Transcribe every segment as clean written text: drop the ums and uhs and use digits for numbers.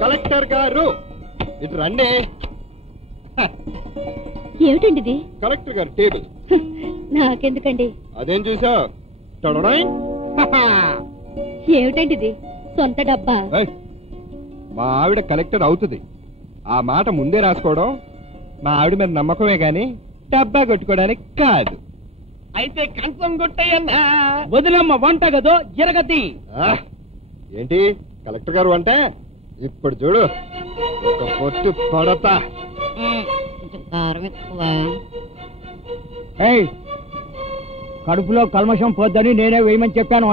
Collector గారు ఇటు రండి. ఏమిటండి ఇది? కలెక్టర్ గారు టేబుల్. నాకెందుకండి? అదేం చూసావు? ఏమిటండి ఇది? సొంత డబ్బా? మా ఆవిడ కలెక్టర్ అవుతుంది, ఆ మాట ముందే రాసుకోవడం మా ఆవిడ మీద నమ్మకమే గాని డబ్బా కొట్టుకోవడానికి కాదు. అయితే కంచం కొట్టయ్యన్నా. వదిలమ్మ వంట గదో జరగతి. ఏంటి కలెక్టర్ గారు అంటే? ఇప్పుడు చూడు, ఒక పొట్టు పడతా. కడుపులో కల్మషం పోద్దని నేనే వేయమని చెప్పాను.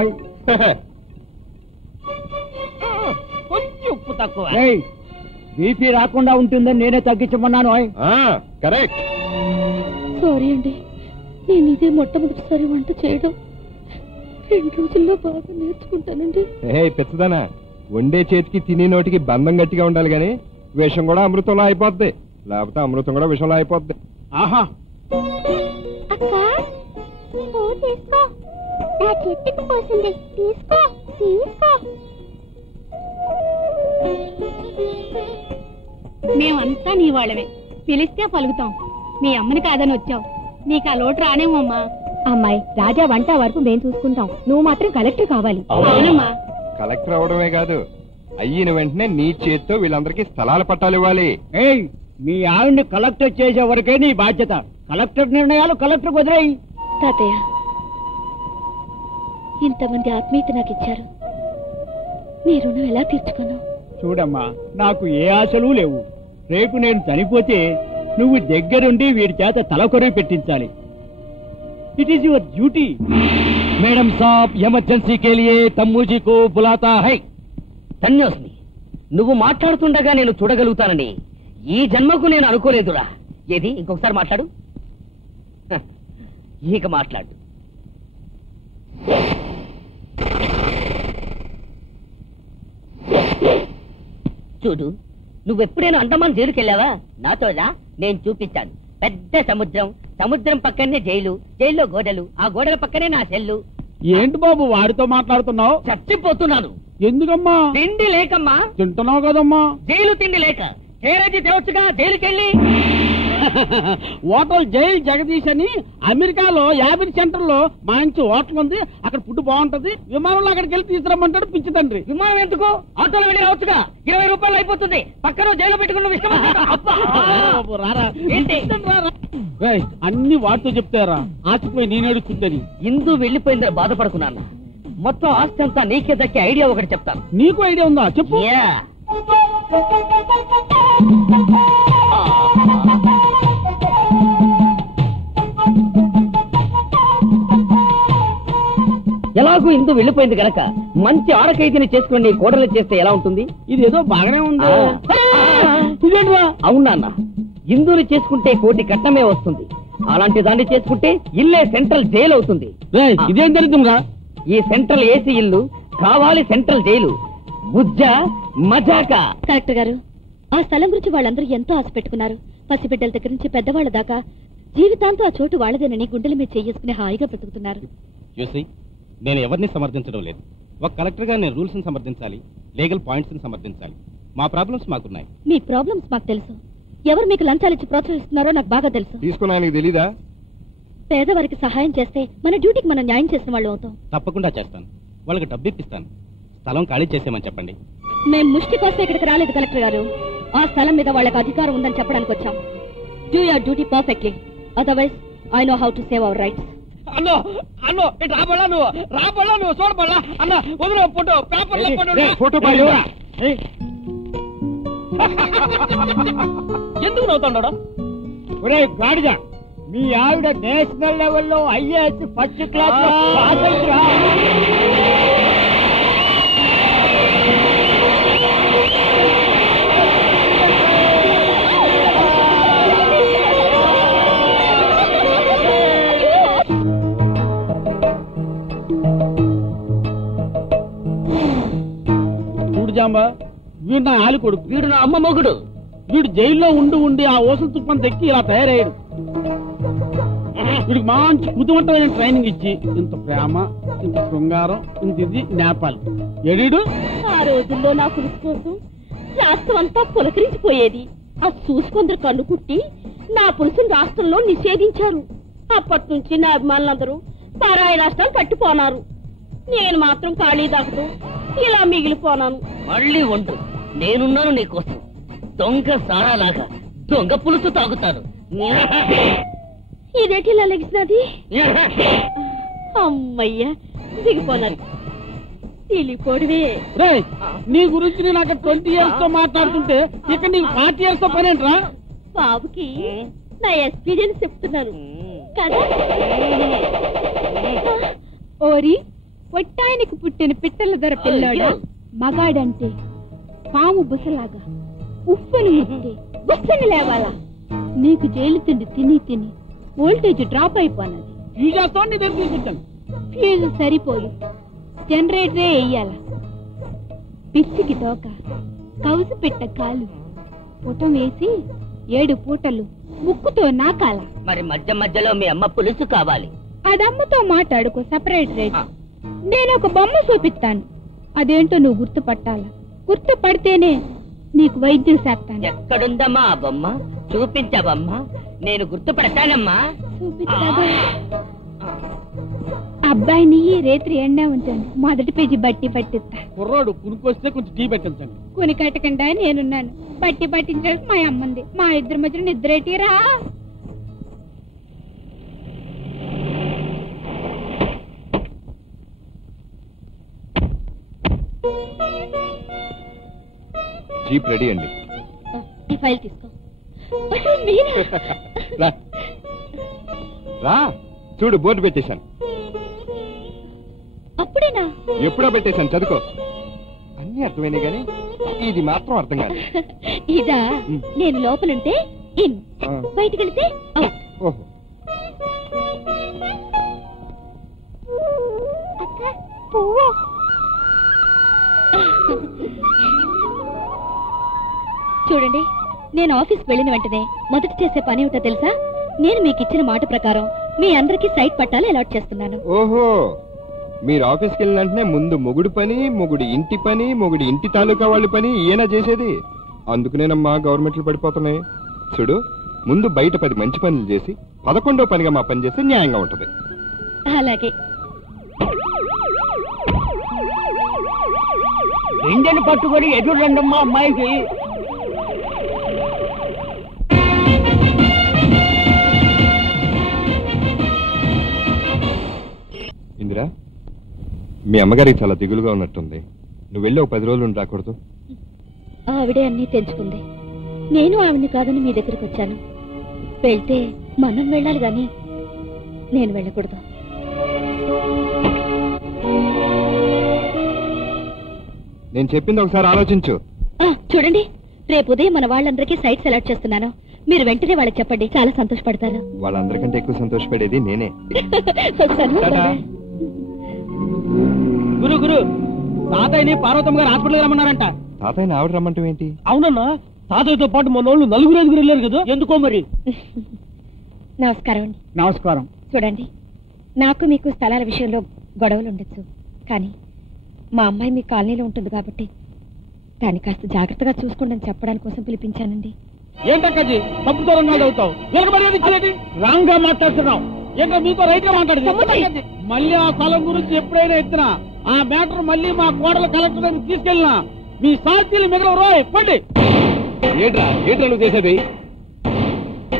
కొంచెం ఉప్పు తక్కువ. బీపీ రాకుండా ఉంటుందని నేనే తగ్గించమన్నాను. కరెక్ట్. సారీ అండి, నేను ఇదే మొట్టమొదటిసారి వంట చేయడం. 2 రోజుల్లో బాగా నేర్చుకుంటానండి. పెద్దదానా, వండే చేతికి తినే నోటికి బంధం గట్టిగా ఉండాలి గాని విషం కూడా అమృతంలో అయిపోద్ది, లేకపోతే అమృతం కూడా విషంలో అయిపోద్ది. ఆహా తీసుకో, నా చెట్టుకు పోసింది, తీసుకో తీసుకో. మేమంతా నీ వాళ్ళమే, పిలిస్తే పలుకుతాం. మీ అమ్మని కాదని వచ్చావు, నీకు ఆ లోటు రానేమమ్మా. అమ్మాయి, రాజా వంట వరకు మేము చూసుకుంటాం, నువ్వు మాత్రం కలెక్టర్ కావాలి. అవునమ్మా. కలెక్టర్ అవడమే కాదు, అయ్యిన వెంటనే నీ చేత్తో వీళ్ళందరికీ స్థలాల పట్టాలు ఇవ్వాలి. మీ ఆవిడ్ని కలెక్టర్ చేసే వరకే నీ బాధ్యత. కలెక్టర్ నిర్ణయాలు కలెక్టర్ వదిలేయి. తాతయ్య, ఇంతమంది ఆత్మీయత నాకు ఇచ్చారు, మీ రుణం ఎలా తీర్చుకోను? చూడమ్మా, నాకు ఏ ఆశలు లేవు. రేపు నేను చనిపోతే నువ్వు దగ్గరుండి వీడి చేత తలకొరవి పెట్టించాలి. It is your duty. Madam సాబ్, ఎమర్జెన్సీ కే లియే తమ్మూజీ కో బులాతా హై. ధన్యోస్మి, నువ్వు మాట్లాడుతుండగా నేను చూడగలుగుతానని ఈ జన్మకు నేను అనుకోలేదురా. ఏది, ఇంకొకసారి మాట్లాడు. ఇక మాట్లాడు. చూడు, నువ్వెప్పుడైనా అండమాన్ జైలుకెళ్ళావా? నాతోదా? నేను చూపించాను. పెద్ద సముద్రం, సముద్రం పక్కనే జైలు, జైల్లో గోడలు, ఆ గోడల పక్కనే నా సెల్లు. ఏంటి బాబు వాడితో మాట్లాడుతున్నావు? చచ్చిపోతున్నాను. ఎందుకమ్మా? తిండి లేకమ్మా. తింటున్నావు కదమ్మా. జైలు తిండి లేక కేరాజీ తేవచ్చుగా జైలుకెళ్ళి. హోటల్ జైల్ జగదీష్ అని అమెరికాలో 50 సెంటర్లో మంచి హోటల్ ఉంది, అక్కడ ఫుడ్ బాగుంటది. విమానంలో అక్కడికి వెళ్ళి తీసుకురమ్మంటాడు పిచ్చి తండ్రి. విమానం ఎందుకు? ఆటోలో వెళ్ళి రావచ్చుగా, 20 రూపాయలు అయిపోతుంది. పక్కన జైలు పెట్టుకున్న అన్ని వాటితో చెప్తారా? ఆచిపోయి నేను ఏడుస్తుందని. ఇందు వెళ్ళిపోయిందని బాధపడుకున్నాను. మొత్తం ఆస్తి అంతా నీకే దక్కే ఐడియా ఒకటి చెప్తాను. నీకు ఐడియా ఉందా? చెప్పు. ఎలాగూ ఇందు వెళ్ళిపోయింది గనక మంచి ఆడకైతేని చేసుకుని కోడలు చేస్తే ఎలా ఉంటుంది? ఇది ఏదో బాగానే ఉంది. అవునా? ఇందుని చేసుకుంటే 1 కోటి కట్నమే వస్తుంది. అలాంటి దాన్ని చేసుకుంటే ఇల్లే సెంట్రల్ జైలు అవుతుంది. ఇదేం జరుగుతుందా? ఈ సెంట్రల్ ఏసీ ఇల్లు కావాలి సెంట్రల్ జైలు. బుజ్జా మజాకా. కలెక్టర్ గారు, ఆ స్థలం గురించి వాళ్ళందరూ ఎంతో ఆశ పెట్టుకున్నారు. పసిబిడ్డల దగ్గర నుంచి పెద్దవాళ్ల దాకా జీవితాంతో ఆ చోటు వాళ్ళదేనని గుండెల మీద చేసుకుని హాయిగా బ్రతుకుతున్నారు. నేను ఎవరిని సమర్థించడం లేదు. ఒక కలెక్టర్ గా నేను రూల్స్ ని సమర్థించాలి, లీగల్ పాయింట్స్ ని సమర్థించాలి. మా ప్రాబ్లమ్స్ మాకున్నాయి. మీ ప్రాబ్లమ్స్ మాకు తెలుసు. ఎవరు మీకు లంచాలు ఇచ్చి ప్రోత్సహిస్తున్నారో నాకు బాగా తెలుసు. తీసుకున్నానికి తెలీదా? పేదవారికి సహాయం చేస్తే మన డ్యూటీకి మనం న్యాయం చేసిన వాళ్ళు అవుతాం. తప్పకుండా చేస్తాను. వాళ్ళకి డబ్బు ఇప్పిస్తాను. స్థలం ఖాళీ చేసేమని చెప్పండి. మేం ముష్టి కోసం ఇక్కడికి రాలేదు కలెక్టర్ గారు. ఆ స్థలం మీద వాళ్ళకి అధికారం ఉందని చెప్పడానికి వచ్చాం. Do your duty perfectly, otherwise I know how to save hour rights. అన్నో అన్నో ఇటు రాబోలా, నువ్వు చూడబోలా. అన్న వదిలే ఫోటో, పేపర్లో ఫోటో ఎందుకు నవ్వుతాడు? ఒరే గాడిద, మీ ఆవిడ నేషనల్ లెవెల్లో IAS ఫస్ట్ క్లాస్ పాస్ అయిందిరా. వీడు నా ఆలి కొడుకు, వీడు నా అమ్మ మొగుడు. వీడు జైల్లో ఉండి ఆ ఓసలు తుప్పని తెక్కి ఇలా తయారయ్యాడు. వీడికి మంచి కుతుమంటమైన ట్రైనింగ్ ఇచ్చి ఇంత ప్రేమ, ఇంత శృంగారం, ఇంత ఇది నేపాలి. ఎడీడు ఆ రోజుల్లో నా పులుసు కోసం రాష్ట్రం అంతా పులకరించిపోయేది. అది చూసుకుందరు కన్ను కుట్టి నా పులుసును రాష్ట్రంలో నిషేధించారు. అప్పటి నుంచి నా అభిమానులందరూ పరాయి రాష్ట్రాలు కట్టిపోనారు. నేను మాత్రం ఖాళీ దాకుతూ ఇలా మిగిలిపోనాను. మళ్ళీ వండు, నేనున్నాను నీకోసం. దొంగ సారాలాగా దొంగ పులుసు తాగుతాను. ఇదేటి ఇలా లెగిసినది? అమ్మయ్యా, దిగిపోనారు. తెలిపోడివే. నీ గురించి నాకు 20 years తో మాట్లాడుతుంటే ఇక్కడ నీకు 40 years తో పనేంట్రా? బాబుకి నా ఎక్స్పీరియన్స్ చెప్తున్నాను కదా. ఓరి పొట్టాయనికి పుట్టిన పిట్టల ధర పిల్లాడు మగాడంటే పాము బుసలాగా ఉప్పును ముస్తే బుస్సని లేవాలా. నీకు జైలు తిండి తిని తిని వోల్టేజ్ డ్రాప్ అయిపోయినది. ఫ్యూజ్ సరిపోయి జనరేటరే వెయ్యాల. పిచ్చికి తోక కౌసు పెట్ట కాలు పుటం వేసి 7 పూటలు ముక్కుతో నాకాల. మరి మధ్య మధ్యలో మీ అమ్మ పులుసు కావాలి. అదమ్మతో మాట్లాడుకో, సపరేట్ రేట్. నేను ఒక బొమ్మ చూపిస్తాను, అదేంటో నువ్వు గుర్తుపట్టాలా. గుర్తుపడితేనే నీకు వైద్యం చేస్తాను. ఎక్కడుందమ్మా ఆ బొమ్మ? చూపించవమ్మా, నేను గుర్తుపడతానమ్మా. చూపిస్తావా? అబ్బాయిని రేత్రి ఎండా ఉంచాను. మొదటి పేజీ బట్టి పట్టిస్తా. కుర్రాడు కునుకొస్తే కొంచెం టీ పెట్టించండి. కొని కట్టకుండా నేనున్నాను. బట్టి పట్టించాల్సి మా అమ్మంది. మా ఇద్దరి మధ్య నిద్రేటీరా. జీప్ రెడీ అండి. ఈ ఫైల్ తీసుకో. రా చూడు, బోర్డు పెట్టేశాను. అప్పుడేనా? ఎప్పుడో పెట్టేశాను, చదువుకో. అన్ని అర్థమైనాయి గానీ ఇది మాత్రం అర్థం కాదు. ఇదా? నేను లోపలుంటే ఇన్, బయటికి వెళితే అవుట్. ఓహో. చూడండి, నేను ఆఫీస్ వెళ్ళిన వెంటనే మొదట చేసే పని ఏమిటో తెలుసా? నేను మీకు ఇచ్చిన మాట ప్రకారం మీ అందరికి సైట్ పట్టాలు అలాట్ చేస్తున్నాను. ఓహో, మీరు ఆఫీస్కి వెళ్ళిన వెంటనే ముందు మొగుడు పని, మొగుడి ఇంటి పని, మొగుడి ఇంటి తాలూకా వాళ్ళ పని ఈయన చేసేది. అందుకునేనమ్మా గవర్నమెంట్లు పడిపోతున్నాయి. చూడు, ముందు బయట 10 మంచి పనులు చేసి 11వ పనిగా మా పని చేస్తే న్యాయంగా ఉంటది. అలాగే. ఇండియన్ పట్టుకొని ఎదురు రండమ్మా అమ్మాయికి. ఇందిరా, మీ అమ్మగారికి చాలా దిగులుగా ఉన్నట్టుంది. నువ్వు వెళ్ళి ఒక 10 రోజులు రాకూడదు? ఆవిడే అన్ని తెంచుకుంది. నేను ఆవిడ్ని కాదని మీ దగ్గరికి వచ్చాను. వెళ్తే మనం వెళ్ళాలి గాని నేను వెళ్ళకూడదు. నేను చెప్పింది ఒకసారి ఆలోచించు. చూడండి, రేపు ఉదయం మన వాళ్ళందరికీ సైట్ సెలెక్ట్ చేస్తున్నాను. మీరు వెంటనే వాళ్ళకి చెప్పండి, చాలా సంతోషపడతారు. వాళ్ళందరికంటే ఎక్కువ సంతోషపడేది నేనే. గురు గురు, తాతయ్యని పార్వతమ్మ గారు హాస్పిటల్ రమ్మన్నారంట. తాతయ్యని ఆవిడ రమ్మంటావు ఏంటి? అవునన్నా, తాతయ్యతో పాటు మన వాళ్ళు 4 వెళ్ళారు కదా, ఎందుకో మరి. నమస్కారం అండి. నమస్కారం. చూడండి, నాకు మీకు స్థలాల విషయంలో గొడవలు ఉండొచ్చు, కానీ మా అమ్మాయి మీ కాలనీలో ఉంటుంది కాబట్టి దాన్ని కాస్త జాగ్రత్తగా చూసుకోండి అని చెప్పడానికి కోసం పిలిపించానండి. ఏంటక్కది తప్పుతో రంగాలు అవుతావు? రాంగ్ గా మాట్లాడుతున్నావు. ఏంటో మీతో రైట్ గా మాట్లాడింది. మళ్ళీ ఆ స్థలం గురించి ఎప్పుడైనా ఎత్తినా ఆ మ్యాటర్ మళ్ళీ మా కోడల కలెక్టర్ దగ్గర తీసుకెళ్ళినా మీ సాక్షులు మిగలవు. ఇప్పండి. ఏంట్రా ఏంట్రా నువ్వు చేసేది?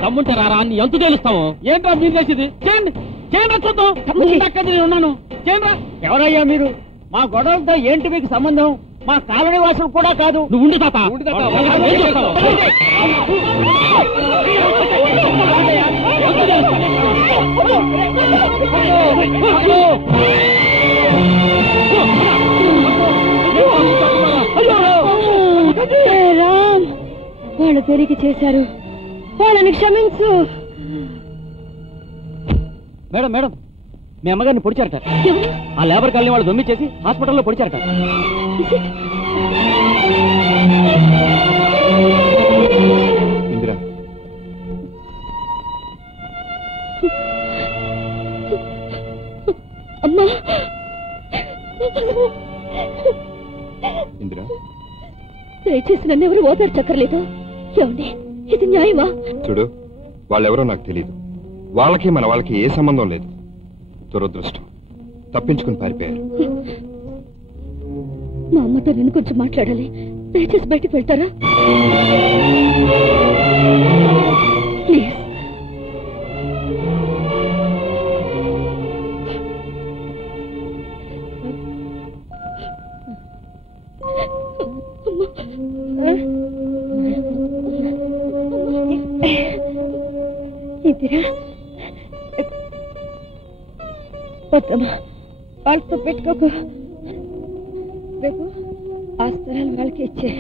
తమ్ముంటారా అన్ని ఎంత తెలుస్తాము? ఏంట్రా మీరు చేసేది? చేయండి చేయండి, చూద్దాం. అక్కది నేను ఉన్నాను, చేయండి. ఎవరయ్యా మీరు? మా గొడవలతో ఏంటి మీకు సంబంధం? మా కాలనీ వాసులు కూడా కాదు. నువ్వు ఉండు తాత. రామ్, వాళ్ళు తిరిగి చేశారు, వాళ్ళని క్షమించు. మేడం మేడం, మీ అమ్మగారిని పొడిచారట. ఆ లేబర్ కాలనీ వాళ్ళు దొమ్మిచ్చేసి హాస్పిటల్లో పొడిచారట. ఇందిరా, అమ్మా. ఇందిరా, దయచేసి నన్నెవరు ఓదార్చక్కర్లేదు. ఏమండి, ఇది న్యాయమా? చూడు, వాళ్ళెవరో నాకు తెలియదు. వాళ్ళకి మన వాళ్ళకి ఏ సంబంధం లేదు. దురదృష్టం, తప్పించుకుని పారిపోయారు. మా అమ్మతో నేను కొంచెం మాట్లాడాలి. దయచేసి బయటికి వెళ్తారా ప్లీజ్? ఇందిరా, వద్దమ్మా, వాళ్ళతో పెట్టుకోకు. రేపు ఆ స్థలాలు వాళ్ళకి ఇచ్చే,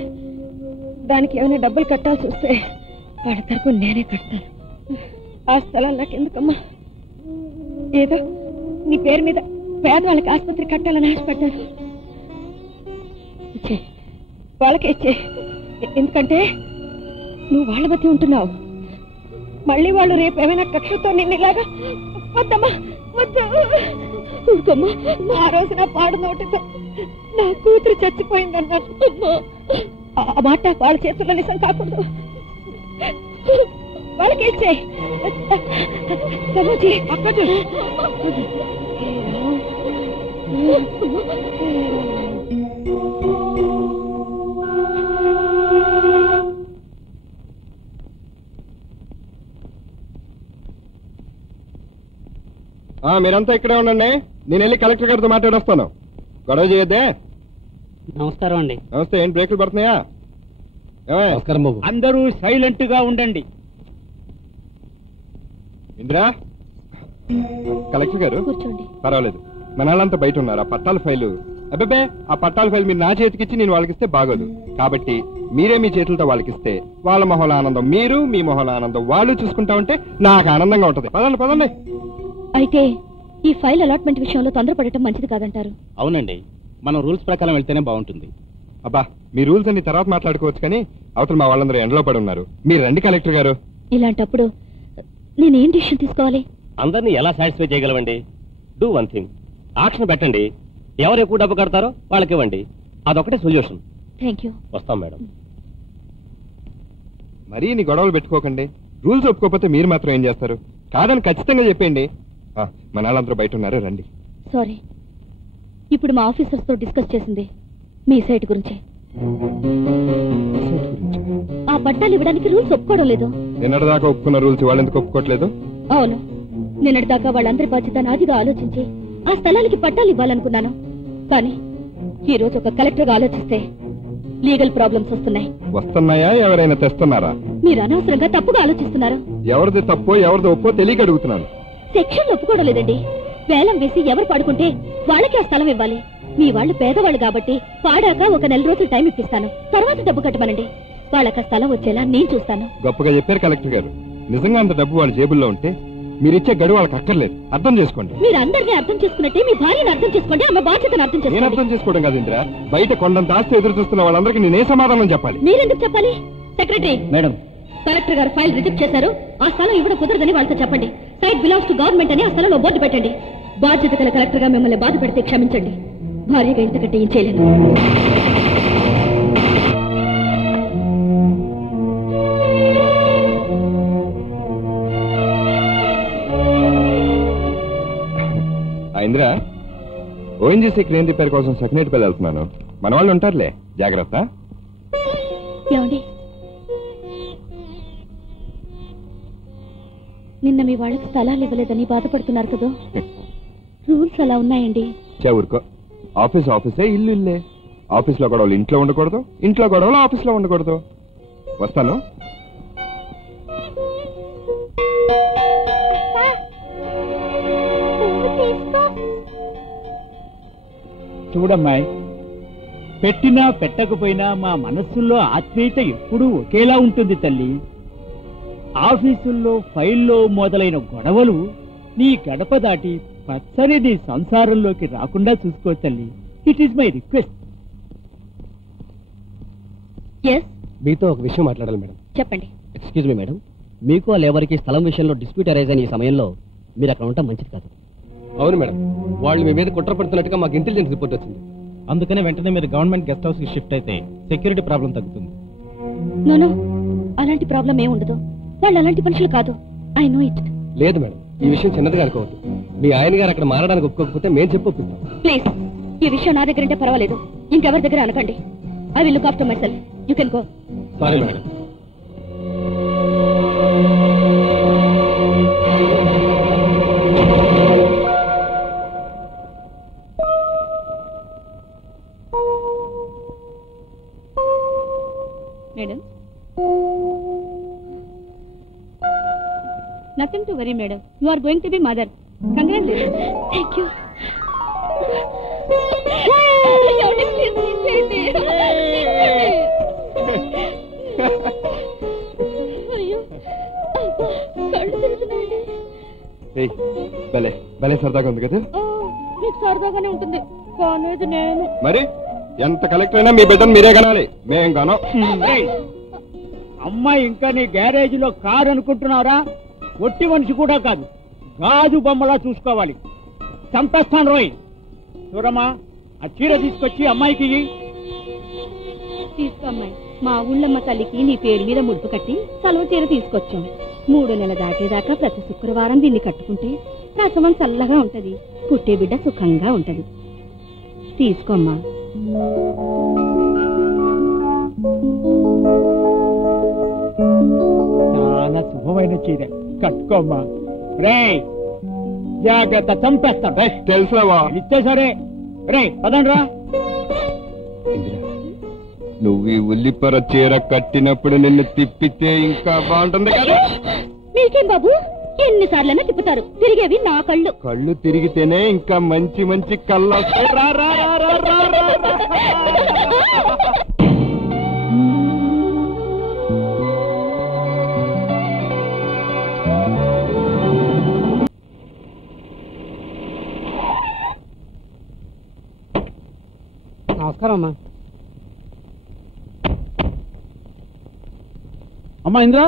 దానికి ఏమైనా డబ్బులు కట్టాల్సి వస్తే వాళ్ళ తరపున నేనే కడతాను. ఆ స్థలాలు నాకెందుకమ్మా? ఏదో నీ పేరు మీద పేదవాళ్ళకి ఆసుపత్రి కట్టాలని ఆశపడ్డాను. ఇచ్చే, వాళ్ళకే ఇచ్చే. ఎందుకంటే నువ్వు వాళ్ళ మధ్య ఉంటున్నావు. మళ్ళీ వాళ్ళు రేపు ఏమైనా కక్షతో నిన్ను ఇలాగా. వద్దమ్మా, వద్దు. ఊరుకోమ్మా. ఆ రోజు నా పాడు నోటితో నా కూతురు చచ్చిపోయిందన్నా, ఆ మాట వాళ్ళ చేతుల్లో నిజం కాకూడదు. వాళ్ళకి ఇచ్చే. మీరంతా ఇక్కడే ఉండండి. నేను వెళ్ళి కలెక్టర్ గారితో మాట్లాడొస్తాను. గొడవ చేయొద్దే. నమస్కారం అండి. నమస్తే. ఏంటి బ్రేకులు పడుతున్నాయా? నమస్కారం బాబు. అందరూ సైలెంట్ గా ఉండండి. ఇందిరా, కలెక్టర్ గారు కూర్చోండి. పర్వాలేదు, మన వాళ్ళంతా బయట ఉన్నారు. ఆ పట్టాల ఫైలు, అబ్బాబే ఆ పట్టాల ఫైల్ మీరు నా చేతికిచ్చి నేను వాళ్ళకిస్తే బాగోదు. కాబట్టి మీరే మీ చేతులతో వాళ్ళకిస్తే వాళ్ళ మొహల ఆనందం మీరు, మీ మొహల ఆనందం వాళ్ళు చూసుకుంటా ఉంటే నాకు ఆనందంగా ఉంటది. పదండి పదండి. అయితే ఈ ఫైల్ అలాట్మెంట్ విషయంలో తొందరపడటం మంచిది కాదంటారు? అవునండి, మనం రూల్స్ ప్రకారం వెళ్తేనే బాగుంటుంది. అబ్బా, మీ రూల్స్ అన్ని తర్వాత మాట్లాడుకోవచ్చు, కానీ అవతల మా వాళ్ళందరూ ఎండలో పడి ఉన్నారు. మీరు రండి కలెక్టర్ గారు. ఇలాంటప్పుడు నేనేం డిసిషన్ తీసుకోవాలి? అందరినీ ఎలా సాటిస్ఫై చేయగలవండి? డూ వన్ థింగ్, ఆక్షన్ పెట్టండి. ఎవరు ఎక్కువ డబ్బు కడతారో వాళ్ళకి ఇవ్వండి. అదొకటే సొల్యూషన్. Thank you. వస్తాం మేడం. మరీ నీ గొడవలు పెట్టుకోకండి. రూల్స్ ఒప్పుకోకపోతే మీరు మాత్రం ఏం చేస్తారు? కాదని ఖచ్చితంగా చెప్పండి. మన వాళ్ళందరూ బయట ఉన్నారు, రండి. సారీ, ఇప్పుడు మా ఆఫీసర్స్ తో డిస్కస్ చేసింది మీ సైట్ గురించి. ఆ పట్టాలు ఇవ్వడానికి రూల్స్ ఒప్పుకోవడం లేదు. నిన్నటిదాకా ఒప్పుకున్న రూల్స్ వాళ్ళు ఎందుకు ఒప్పుకోవట్లేదు? అవును, నిన్నటిదాకా వాళ్ళందరి బాధ్యత నాదిగా ఆలోచించి ఆ స్థలానికి పట్టాలు ఇవ్వాలనుకున్నాను. కానీ ఈ రోజు ఒక కలెక్టర్ గా ఆలోచిస్తే లీగల్ ప్రాబ్లమ్స్ వస్తున్నాయి. వస్తున్నాయా? ఎవరైనా తెస్తున్నారా? మీరు అనవసరంగా తప్పుగా ఆలోచిస్తున్నారు. ఎవరిది తప్పో ఎవరిది ఒప్పో తెలియక అడుగుతున్నాను. సెక్షన్ ఒప్పుకోవడం లేదండి. వేలం వేసి ఎవరు పాడుకుంటే వాళ్ళకి ఆ స్థలం ఇవ్వాలి. మీ వాళ్ళు పేదవాళ్ళు కాబట్టి పాడాక ఒక 4 రోజులు టైం ఇప్పిస్తాను. తర్వాత డబ్బు కట్టమనండి. వాళ్ళకి ఆ స్థలం వచ్చేలా నేను చూస్తాను. గొప్పగా చెప్పారు కలెక్టర్ గారు. నిజంగా అంత డబ్బు వాళ్ళ జేబుల్లో ఉంటే మీరిచ్చే గడువు వాళ్ళకి అక్కర్లేదు. అర్థం చేసుకోండి. మీరు అందరినీ అర్థం చేసుకున్నట్టే మీ భార్యను అర్థం చేసుకోండి. ఆమె బాధ్యతను అర్థం నేను చేసుకోండి. అర్థం చేసుకోవడం కాదు ఇంద్ర, బయట కొండంత ఆస్తి ఎదురు చూస్తున్న వాళ్ళందరికీ నేనే సమాధానం చెప్పాలి? మీరెందుకు చెప్పాలి? సెక్రటరీ మేడం, కలెక్టర్ గారు ఫైల్ రిజెక్ట్ చేశారు. ఆ స్థలం ఇవ్వడం కుదరదని వాళ్ళతో చెప్పండి. సైట్ బిలాంగ్స్ టు గవర్నమెంట్ అని ఆ స్థలంలో బోర్డు పెట్టండి. బాధ్యత గల కలెక్టర్ గా మిమ్మల్ని బాధ పెడితే క్షమించండి. భార్యగా ఇంతకంటే ఏం చేయలేను. ఇంద్ర, ఓఎన్జీసీ క్రేన్ రిపేర్ కోసం సెక్రటరీపల్లి వెళ్తున్నాను. మన వాళ్ళు ఉంటారులే, జాగ్రత్త. ఏమండి, నిన్న మీ వాళ్ళకి స్థలాలు ఇవ్వలేదని బాధపడుతున్నారు కదా? రూల్స్ అలా ఉన్నాయండి. ఊరుకో. ఆఫీస్ ఆఫీసే, ఇల్లు ఇల్లే. ఆఫీస్లో గొడవలు ఇంట్లో ఉండకూడదు, ఇంట్లో గొడవలు ఆఫీస్లో ఉండకూడదు. వస్తాను. చూడమ్మాయి, పెట్టినా పెట్టకపోయినా మా మనస్సుల్లో ఆత్మీయత ఎప్పుడూ ఒకేలా ఉంటుంది తల్లి. ఆఫీసుల్లో ఫైల్లో మొదలైన గొడవలు నీ గడప దాటి పచ్చనిది సంసారంలోకి రాకుండా చూసుకో తల్లి. It is my request. మీతో ఒక విషయం మాట్లాడాలి మేడం. చెప్పండి. ఎక్స్క్యూజ్ మీ మేడం, మీకు ఆ లేబర్కి స్థలం విషయంలో డిస్ప్యూట్ అరైజ్ అయిన ఈ సమయంలో మీరు అక్కడ ఉండటం మంచిది కాదు. అవును మేడం, వాళ్ళు మీ మీద కుట్ర పడుతున్నట్టుగా మాకు ఇంటెలిజెన్స్ రిపోర్ట్ వచ్చింది. అందుకనే వెంటనే మీరు గవర్నమెంట్ గెస్ట్ హౌస్ కి షిఫ్ట్ అయితే సెక్యూరిటీ ప్రాబ్లం తగ్గుతుంది. నోనో, అలాంటి ప్రాబ్లం ఏం ఉండదు. వాళ్ళు అలాంటి మనుషులు కాదు. I know it. లేదు మేడం, ఈ విషయం చిన్నదిగా అనుకోవద్దు. మీ ఆయన గారు అక్కడ మారడానికి ఒప్పుకోకపోతే మేము చెప్పొప్పిస్తాం. ప్లీజ్, ఈ విషయం నా దగ్గర అంటే పర్వాలేదు, ఇంకెవరి దగ్గర అనకండి. I will look after myself. You can go. Sorry madam. Madam, nothing to worry madam. You are going to be mother. Congratulations. Thank you. భలే భలే సరదాగా ఉంది కదా. మీకు సరదాగానే ఉంటుంది, కానేది నేను. మరి ఎంత కలెక్టర్ అయినా మీ బిడ్డను మీరే కనాలి, మేం కాను. అమ్మాయి ఇంకా నీ గ్యారేజ్ లో కారు అనుకుంటున్నారా? ఒట్టి మనిషి కూడా కాదు, గాజు బొమ్మలా చూసుకోవాలి. చంపేస్తాను రోయ్. చూడమ్మా, ఆ చీర తీసుకొచ్చి అమ్మాయికి తీసుకో అమ్మాయి. మా ఊళ్ళమ్మ తల్లికి నీ పేరు మీద ముడుపు కట్టి సెలవు చీర తీసుకొచ్చాం. 3 నెలలు దాటేదాకా ప్రతి శుక్రవారం దీన్ని కట్టుకుంటే ప్రసవం చల్లగా ఉంటది, పుట్టే బిడ్డ సుఖంగా ఉంటది. తీసుకోమ్మా. చాలా శుభమైన చీర, కట్టుకోమ్మా. రే జాగ్రత్త, చంపేస్తా. తెలుసులేవా? ఇస్తే సరే. రే పదండ్రా. నువ్వు ఈ ఉల్లిపొర చీర కట్టినప్పుడు నిన్ను తిప్పితే ఇంకా బాగుంటుంది కదా. మీకేం బాబు, ఎన్నిసార్లైనా తిప్పుతారు, తిరిగేవి నా కళ్ళు. కళ్ళు తిరిగితేనే ఇంకా మంచి మంచి కళ్ళు వస్తాయి. రా, రా, రా, రా, రా, రా, రా. నమస్కారం అమ్మా. అమ్మా ఇంద్రా,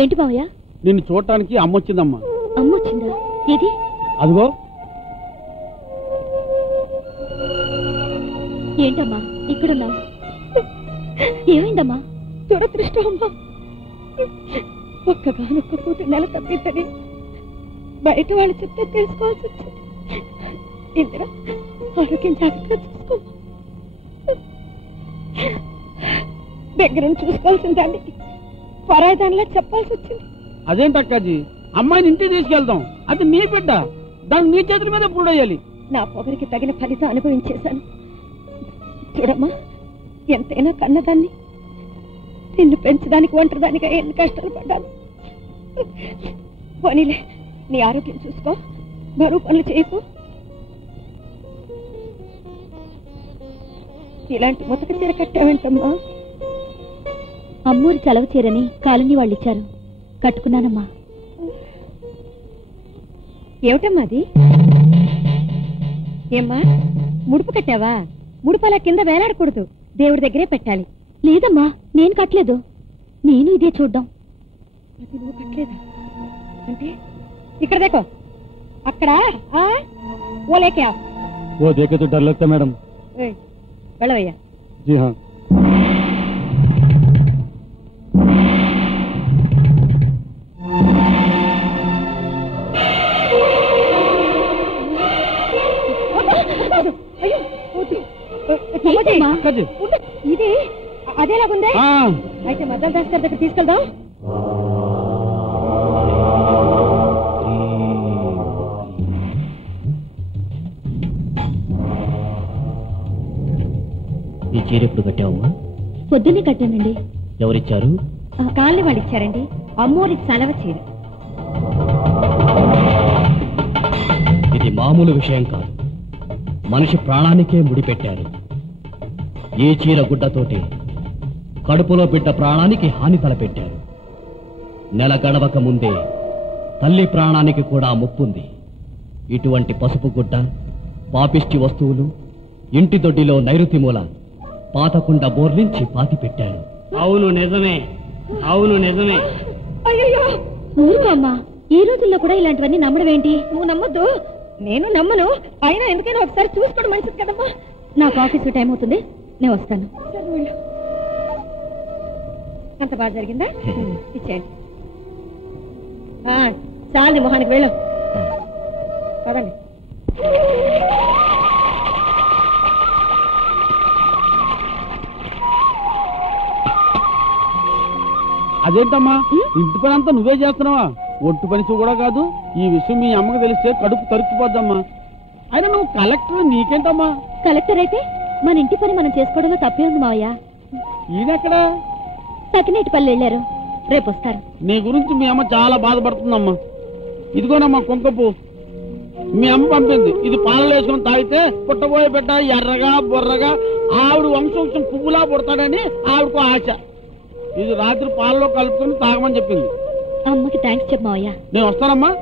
ఏంటి బావయ్య? నిన్ను చూడటానికి అమ్మొచ్చిందమ్మా. అమ్మొచ్చిందా? ఏది? అదిగో. ఏంటమ్మా ఇక్కడున్నా? ఏమైందమ్మా? దురదృష్టం అమ్మా. ఒక్కగానొక్క కూతురు నెల తప్పిందని బయట వాళ్ళు చెప్తే తెలుసుకోవాల్సి వచ్చింది. ఇందిరా, ఆరోగ్యం జాగ్రత్తగా చూసుకో. దగ్గరుండి చూసుకోవాల్సిన దాన్ని పరాయిదానిలా చెప్పాల్సి వచ్చింది. అదేంటక్కాజీ, అమ్మాయిని ఇంటికి తీసుకెళ్దాం, అది నీ బిడ్డ, దాన్ని నీ చేతుల మీద పూడేయాలి. నా పొగరికి తగిన ఫలితం అనుభవించేశాను. చూడమ్మా, ఎంతైనా కన్నదాన్ని, నిన్ను పెంచడానికి ఒంటరిదానిగా ఎన్ని కష్టాలు పడ్డాను. పోనీలే, నీ ఆరోగ్యం చూసుకో, బరువు పనులు చేయకు. ఇలాంటి ముతక చీర కట్టావేంటమ్మా? అమ్మూరి చలవ చీరని కాలనీ వాళ్ళు ఇచ్చారు, కట్టుకున్నానమ్మా. ఏమిటమ్మా అది? ఏమ్మా, ముడుపు కట్టావా? ముడుపు అలా కింద వేలాడకూడదు, దేవుడి దగ్గరే పెట్టాలి. లేదమ్మా, నేను కట్టలేదు. నేను ఇదే చూడ్డం. అది నువ్వు కట్టలేదా? అంటే ఇక్కడ దేకో, అక్కడ ఓ లేకే ఓ దేకే తో డర్ లగ్తా మేడం. వెళ్ళవయ్యా. జీ హా. ఇది అదేలాగుందే. అయితే మద్దల్ దాస్ గారి దగ్గర తీసుకెళ్దాం. ఈ చీర ఎప్పుడు కట్టావమ్మా? పొద్దున్నే కట్టానండి. ఎవరిచ్చారు? కాలనీ వాళ్ళు ఇచ్చారండి, అమ్మోరి చలవ చీర. ఇది మామూలు విషయం కాదు, మనిషి ప్రాణానికే ముడిపెట్టారు. ఈ చీర గుడ్డతోటి కడుపులో బిడ్డ ప్రాణానికి హాని తలపెట్టారు. నెల గడవక ముందే తల్లి ప్రాణానికి కూడా ముప్పుంది. ఇటువంటి పసుపు గుడ్డ, పాపిష్టి వస్తువులు ఇంటి దొడ్డిలో నైరుతి మూల పాతకుండ బోర్లించి పాతి పెట్టారు. అవును నిజమే, అవును నిజమే. అయ్యో ఊరుకో అమ్మా, ఈ రోజుల్లో కూడా ఇలాంటివన్నీ నమ్మడం ఏంటి? నువ్వు నమ్మొద్దు, నేను నమ్మను. అయినా ఎందుకైనా ఒకసారి చూసుకోవడం మంచిది కదమ్మా. నాకు ఆఫీసు టైం అవుతుంది, నేను వస్తాను. అంత బాగా జరిగిందా? ఇచ్చేయండి. చాలు మొహానికి వెళ్ళు. పదండి. అదేంటమ్మా ఇంటి పని అంతా నువ్వే చేస్తున్నావా? ఒట్టు పని కూడా కాదు. ఈ విషయం మీ అమ్మకి తెలిస్తే కడుపు తరుక్కుపోద్దమ్మా. అయినా నువ్వు కలెక్టర్, నీకేంటమ్మా? కలెక్టర్ అయితే మన ఇంటి పని మనం చేసుకోవడంలో తప్పే ఉంది మావయ్య. ఈయనెక్కడా? సకినేటిపల్లి వెళ్ళారు, రేపు వస్తారు. నీ గురించి మీ అమ్మ చాలా బాధపడుతుందమ్మా. ఇదిగోనమ్మా కుంకపు, మీ అమ్మ పంపింది. ఇది పాలలో వేసుకుని తాగితే పుట్టబోయే బిడ్డ ఎర్రగా బొర్రగా ఆవిడ వంశం పువ్వులా పుడతాడని ఆవిడకు ఆశ. ఇది రాత్రి పాలలో కలుపుకొని తాగమని చెప్పింది. అమ్మకి థ్యాంక్స్ చెప్పు మావయ్య. నేను వస్తానమ్మా.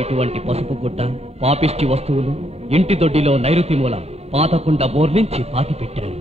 ఇటువంటి పసుపు గుడ్డ, పాపిష్టి వస్తువులు ఇంటి దొడ్డిలో నైరుతి మూల పాతకుండా బోర్లించి పాతి పెట్టాను.